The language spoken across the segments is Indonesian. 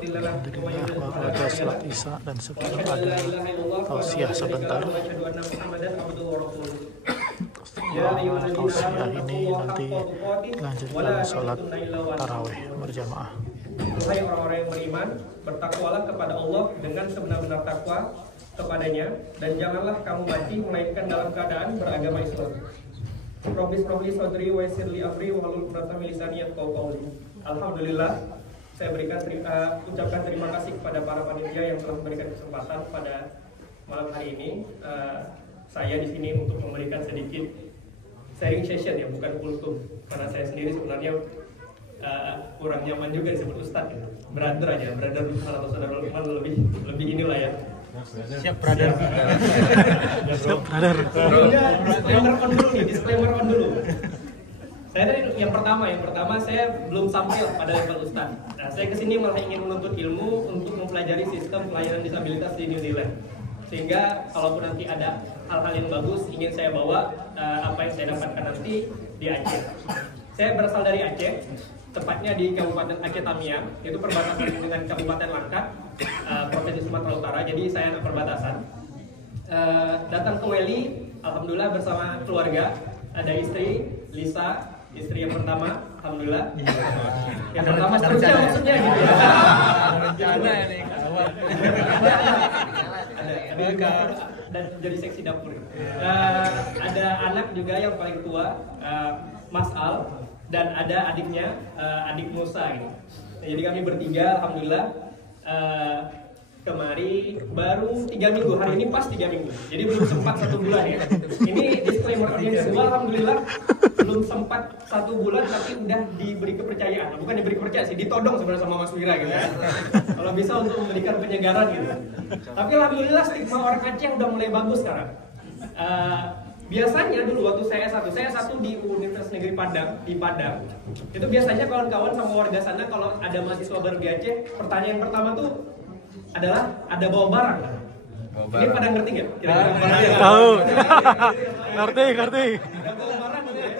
Alhamdulillah baca salat isya dan sekarang ada tausiah sebentar. Tausiah ini nanti lanjutkan sholat tarawih berjamaah. Hai orang-orang yang beriman, bertakwalah kepada Allah dengan sebenar-benar takwa kepadanya, dan janganlah kamu mati melainkan dalam keadaan beragama Islam. Robis sodri wa yassirli amri wahlul 'uqdatam min lisani yafqahu qawli. Alhamdulillah, saya ucapkan terima kasih kepada para panitia yang telah memberikan kesempatan pada malam hari ini. Saya di sini untuk memberikan sedikit sharing session ya, bukan kultum, karena saya sendiri sebenarnya kurang nyaman juga disebut ustadz gitu. Brother aja, brother atau saudara Lukman lebih inilah ya. Siap brother. Siap brother. Disclaimer on dulu. Saya tadi yang pertama saya belum sampai pada level ustadz. Nah, saya kesini malah ingin menuntut ilmu untuk mempelajari sistem pelayanan disabilitas di New Zealand. Sehingga kalaupun nanti ada hal-hal yang bagus ingin saya bawa apa yang saya dapatkan nanti di Aceh. Saya berasal dari Aceh, tepatnya di Kabupaten Aceh Tamiang, itu perbatasan dengan Kabupaten Langkat, Provinsi Sumatera Utara. Jadi saya anak perbatasan. Datang ke Weli, alhamdulillah bersama keluarga, ada istri Lisa, istri yang pertama, alhamdulillah. Yang pertama seterusnya maksudnya gitu ya. Ada dan jadi seksi dapur. Ada anak juga yang paling tua, Mas Al, dan ada adiknya, adik Musa gitu. Nah, jadi kami bertiga, alhamdulillah kemari baru 3 minggu, hari ini pas 3 minggu. Jadi belum sempat 1 bulan ya. Ini disclaimer yang kedua, alhamdulillah belum sempat 1 bulan tapi udah diberi kepercayaan. Bukan diberi kepercayaan sih, ditodong sebenarnya sama Mas Wira gitu ya. Kalau bisa untuk memberikan penyegaran gitu. Tapi alhamdulillah stigma orang Aceh udah mulai bagus sekarang. Biasanya dulu waktu saya S1 di Universitas Negeri Padang, di Padang. Itu biasanya kawan-kawan sama warga sana kalau ada mahasiswa baru di Aceh, pertanyaan pertama tuh adalah ada bawa barang. Ini pada ngerti nggak? Tahu. Ngerti. Ada bawa barang gitu ya.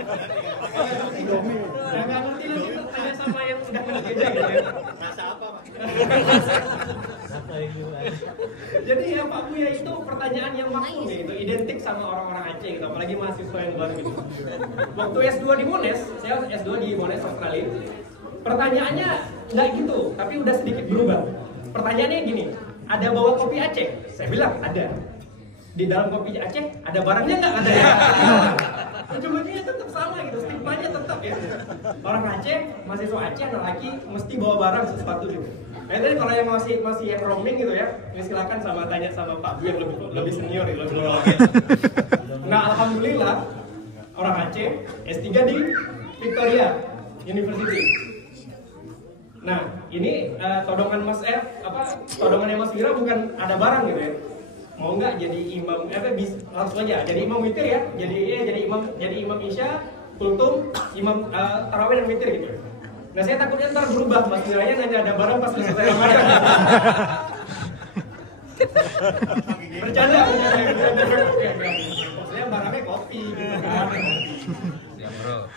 Yang nggak ngerti nanti tanya sama yang udah ngerti aja gitu ya. Rasa apa Pak? Jadi ya Pak Buya itu pertanyaan yang maklum ya, itu identik sama orang-orang Aceh gitu, apalagi mahasiswa yang baru gitu. Waktu S2 di Monash, saya S2 di Monash Australia. Pertanyaannya nggak gitu, tapi udah sedikit berubah. Pertanyaannya gini, ada bawa kopi Aceh? Saya bilang ada. Di dalam kopi Aceh ada barangnya nggak? Ada ya. Ujung-ujungnya tetap sama gitu, stigmanya tetap ya. Orang Aceh, mahasiswa Aceh, laki mesti bawa barang sesuatu juga. Nah tadi kalau yang masih yang roaming gitu ya, ini silakan tanya sama Pak Bu yang lebih senior gitu, lebih lama. Nah alhamdulillah orang Aceh S3 di Victoria University. Nah ini todongan todongannya Mas Wira bukan ada barang gitu ya. Mau nggak jadi imam? Langsung aja jadi imam witir ya. Jadi imam isya, kultum, imam tarawih dan witir gitu. Nah saya takutnya ntar berubah, Mas Wiranya nanya ada barang pas selesai Ramadan. Bercanda. Maksudnya barangnya kopi gitu kan.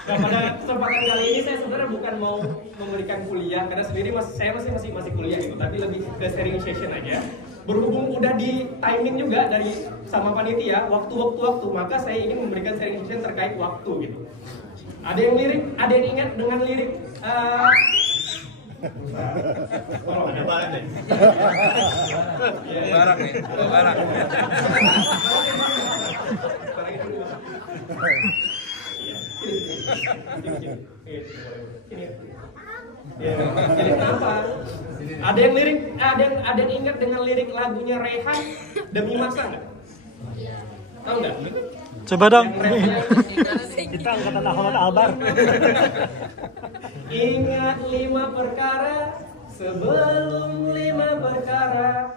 Nah pada kesempatan kali ini saya sebenarnya bukan mau memberikan kuliah, karena sendiri saya masih kuliah gitu, tapi lebih ke sharing session aja. Berhubung udah di timing juga dari sama panitia, waktu, maka saya ingin memberikan sharing session terkait waktu gitu. Ada yang ingat dengan lirik oh, ada barang deh. Barang nih, barang. Jadi kenapa? Ada yang ingat dengan lirik lagunya Rehan Demi Masa nggak? Tahu nggak? Coba dong. Kita angkatan Ahmad Albar. Ingat 5 perkara sebelum 5 perkara,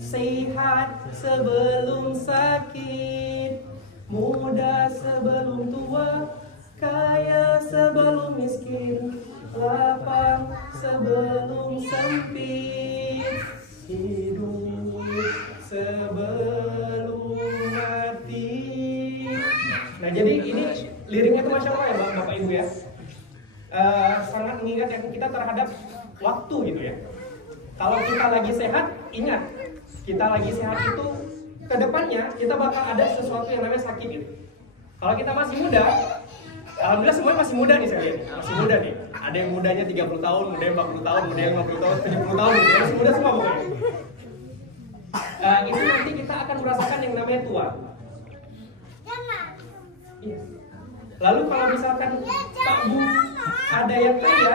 sehat sebelum sakit, muda sebelum tua, kaya sebelum miskin, lapang sebelum sempit, hidup sebelum mati. Nah jadi ini liriknya itu Masya Allah ya Bapak Ibu ya, sangat mengingatkan kita terhadap waktu gitu ya. Kalau kita lagi sehat, ingat, kita lagi sehat itu kedepannya kita bakal ada sesuatu yang namanya sakit gitu. Kalau kita masih muda, alhamdulillah semuanya masih muda nih saya lihat, masih muda nih. Ada yang mudanya 30 tahun, muda yang 40 tahun, muda yang 50 tahun, 70 tahun, gitu. Masih muda semua pokoknya. Itu nanti kita akan merasakan yang namanya tua. Iya. Lalu kalau misalkan Pak Bu ada yang kaya,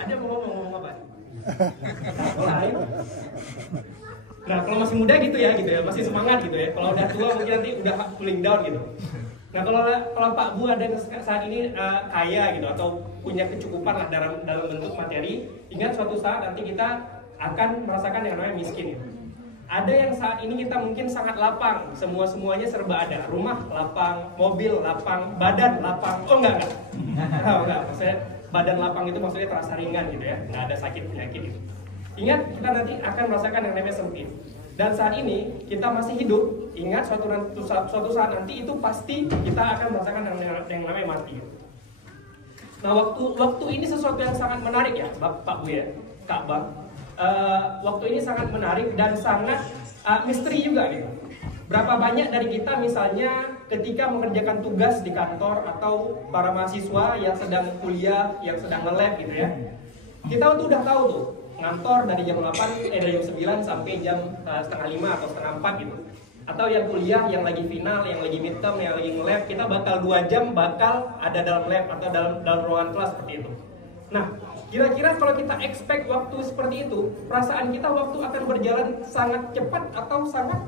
ada mau ngomong apa? Nah kalau masih muda gitu ya, masih semangat gitu ya. Kalau udah tua mungkin nanti udah cooling down gitu. Nah kalau Pak Bu ada saat ini kaya gitu atau punya kecukupan lah dalam bentuk materi, ingat suatu saat nanti kita akan merasakan yang namanya miskin gitu. Ada yang saat ini kita mungkin sangat lapang, semuanya serba ada, rumah lapang, mobil lapang, badan lapang. Oh enggak. Maksudnya badan lapang itu maksudnya terasa ringan gitu ya, nggak ada sakit penyakit gitu. Ingat kita nanti akan merasakan yang namanya sempit. Dan saat ini kita masih hidup, ingat suatu saat nanti itu pasti kita akan merasakan yang namanya mati. Nah waktu ini sesuatu yang sangat menarik ya, Pak Bu ya, Kak Bang. Waktu ini sangat menarik dan sangat misteri juga gitu. Berapa banyak dari kita misalnya ketika mengerjakan tugas di kantor atau para mahasiswa yang sedang kuliah, yang sedang nge-lab gitu ya. Kita tuh udah tahu tuh, ngantor dari jam 8, dari jam 9 sampai jam setengah 5 atau setengah 4 gitu. Atau yang kuliah, yang lagi final, yang lagi midterm, yang lagi nge-lab, kita bakal 2 jam bakal ada dalam lab atau dalam ruangan kelas seperti itu. Nah, kira-kira kalau kita expect waktu seperti itu, perasaan kita waktu akan berjalan sangat cepat atau sangat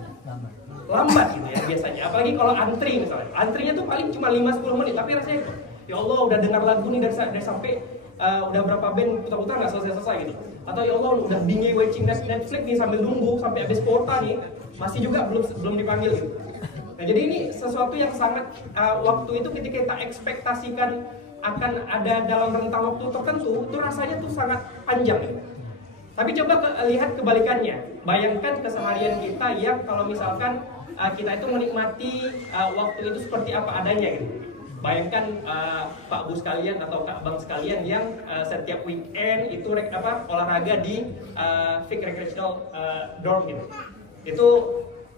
lambat gitu ya biasanya. Apalagi kalau antri misalnya. Antrinya tuh paling cuma 5-10 menit, tapi rasanya itu, ya Allah udah dengar lagu nih dari sampai udah berapa band putar-putar nggak selesai gitu. Atau ya Allah udah binge watching Netflix nih sambil nunggu sampai habis kuota nih, masih juga belum dipanggil gitu. Nah, jadi ini sesuatu yang sangat waktu itu ketika kita ekspektasikan akan ada dalam rentang waktu tertentu, itu rasanya tuh sangat panjang gitu. Tapi coba lihat kebalikannya. Bayangkan keseharian kita yang kalau misalkan kita itu menikmati waktu itu seperti apa adanya gitu. Bayangkan Pak Bu sekalian atau Kak Bang sekalian yang setiap weekend itu olahraga di Vic Recreational Dorm gitu. Itu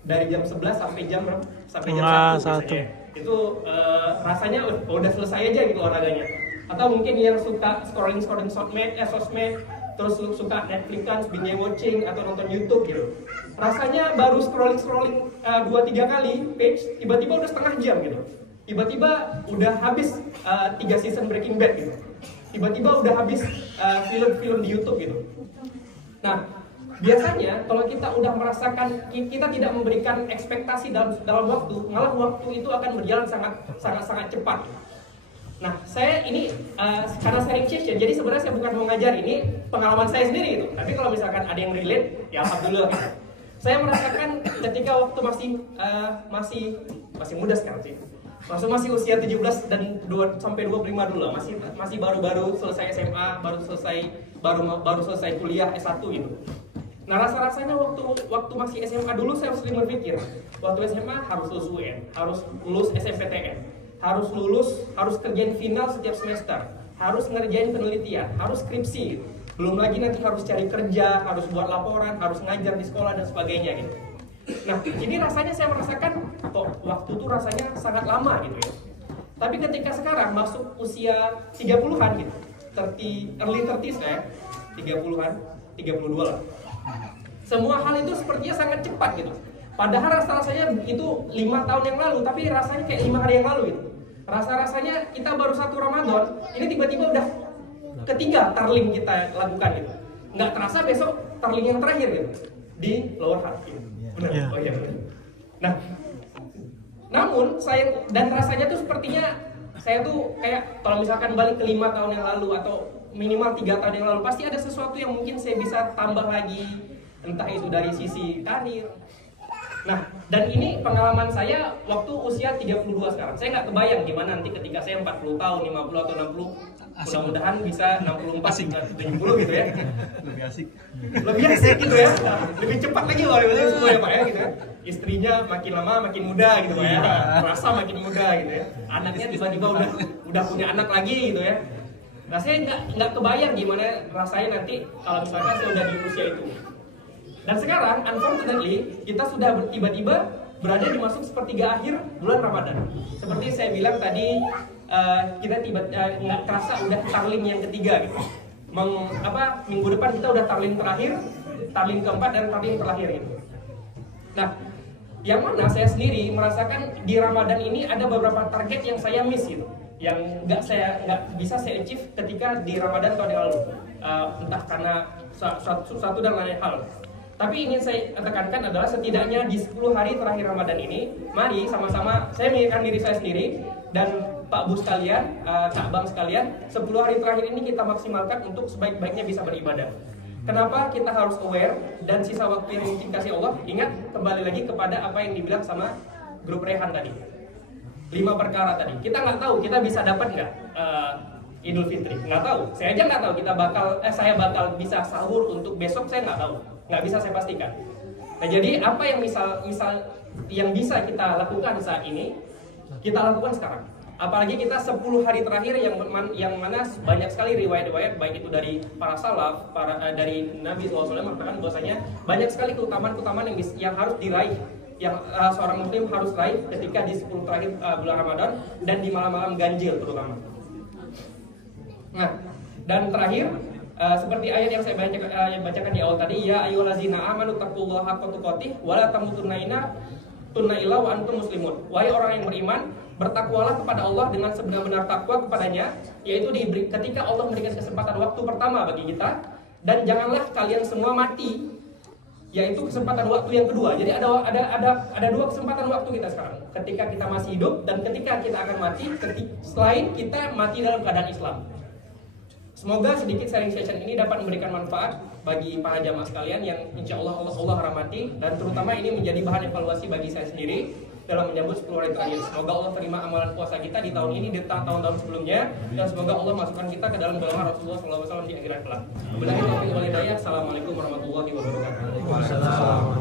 dari jam 11 sampai jam 1 misalnya. Itu rasanya udah selesai aja gitu olahraganya. Atau mungkin yang suka scrolling sosmed, terus suka Netflix, binge watching atau nonton YouTube gitu. Rasanya baru scrolling 2-3 kali page, tiba-tiba udah setengah jam gitu. Tiba-tiba udah habis 3 season Breaking Bad gitu. Tiba-tiba udah habis film-film di YouTube gitu. Nah, biasanya kalau kita udah merasakan, kita tidak memberikan ekspektasi dalam waktu, malah waktu itu akan berjalan sangat cepat. Nah, saya ini karena sharing session, jadi sebenarnya saya bukan mau ngajar, ini pengalaman saya sendiri gitu. Tapi kalau misalkan ada yang relate, ya alhamdulillah gitu. Saya merasakan ketika waktu masih muda sekarang sih. Masih usia 17 dan sampai 25 dulu lah. Masih baru selesai SMA, baru selesai kuliah S1 gitu. Nah, rasa-rasanya waktu masih SMA dulu saya sering berpikir, waktu SMA harus lulus UN, harus lulus SNMPTN, harus kerjain final setiap semester, harus ngerjain penelitian, harus skripsi, belum lagi nanti harus cari kerja, harus buat laporan, harus ngajar di sekolah dan sebagainya gitu. Nah, ini rasanya saya merasakan kok waktu itu rasanya sangat lama gitu ya. Tapi ketika sekarang masuk usia 30-an gitu, early 30s ya, 30-an, 32 lah. Semua hal itu sepertinya sangat cepat gitu. Padahal rasa-rasanya itu 5 tahun yang lalu, tapi rasanya kayak 5 hari yang lalu gitu. Rasa-rasanya kita baru 1 Ramadan, ini tiba-tiba udah ketiga tarling kita lakukan gitu. Nggak terasa besok tarling yang terakhir gitu, di lower heart gitu. Benar? Yeah. Oh iya benar. Nah, namun dan rasanya tuh sepertinya saya tuh kayak kalau misalkan balik ke 5 tahun yang lalu atau minimal 3 tahun yang lalu, pasti ada sesuatu yang mungkin saya bisa tambah lagi, entah itu dari sisi karir. Nah, dan ini pengalaman saya waktu usia 32 sekarang. Saya nggak kebayang gimana nanti ketika saya 40 tahun, 50 atau 60. Mudah-mudahan bisa 64, 70 gitu ya. Lebih asik gitu ya. Lebih cepat lagi loh semua ya Pak ya gitu ya. Istrinya makin lama makin muda gitu Pak ya. Rasa makin muda gitu ya. Anaknya tiba-tiba udah punya anak lagi gitu ya. Nah saya nggak kebayang gimana rasanya nanti kalau misalkan saya udah di usia itu. Dan sekarang, unfortunately, kita sudah tiba-tiba berada di masuk sepertiga akhir bulan Ramadan. Seperti saya bilang tadi, kita nggak terasa udah tarlim yang ketiga gitu. Minggu depan kita udah tarlim terakhir, tarlim keempat dan tarlim terakhir gitu. Nah, yang mana saya sendiri merasakan di Ramadan ini ada beberapa target yang saya miss gitu, yang nggak bisa saya achieve ketika di Ramadan tahun yang lalu, entah karena suatu dan lain hal. Tapi ingin saya tekankan adalah setidaknya di 10 hari terakhir Ramadan ini, mari sama-sama saya mengingatkan diri saya sendiri dan Pak Bu sekalian, Kak Bang sekalian, 10 hari terakhir ini kita maksimalkan untuk sebaik-baiknya bisa beribadah. Kenapa kita harus aware dan sisa waktu yang mungkin kasih Allah, ingat kembali lagi kepada apa yang dibilang sama grup Rehan tadi. 5 perkara tadi. Kita nggak tahu kita bisa dapat nggak Idul Fitri, nggak tahu. Saya aja nggak tahu saya bakal bisa sahur untuk besok, saya nggak tahu, nggak bisa saya pastikan. Nah jadi apa yang misal yang bisa kita lakukan saat ini, kita lakukan sekarang. Apalagi kita 10 hari terakhir yang mana banyak sekali riwayat-riwayat baik itu dari para salaf, dari Nabi SAW mengatakan bahwasanya banyak sekali keutamaan-keutamaan yang harus diraih, yang seorang muslim harus raih ketika di 10 terakhir bulan Ramadan dan di malam-malam ganjil terutama. Nah, dan terakhir seperti ayat yang saya bacakan di awal tadi, ya ayyuhallazina amanu taqullaha haqqa tuqatih wa la tamutunna illa wa antum muslimun. Wahai orang yang beriman, bertakwalah kepada Allah dengan sebenar-benar takwa kepadanya, yaitu ketika Allah memberikan kesempatan waktu pertama bagi kita, dan janganlah kalian semua mati, yaitu kesempatan waktu yang kedua. Jadi ada 2 kesempatan waktu kita sekarang, ketika kita masih hidup dan ketika kita akan mati, selain kita mati dalam keadaan Islam. Semoga sedikit sharing session ini dapat memberikan manfaat bagi para jamaah sekalian yang insya Allah rahmati, dan terutama ini menjadi bahan evaluasi bagi saya sendiri dalam menyambut 10 hari terakhir. Semoga Allah terima amalan puasa kita di tahun ini, di tahun-tahun sebelumnya, dan semoga Allah masukkan kita ke dalam golongan Rasulullah SAW di akhirat kelak. Wabillahi taufiq wal hidayah. Assalamualaikum warahmatullahi wabarakatuh.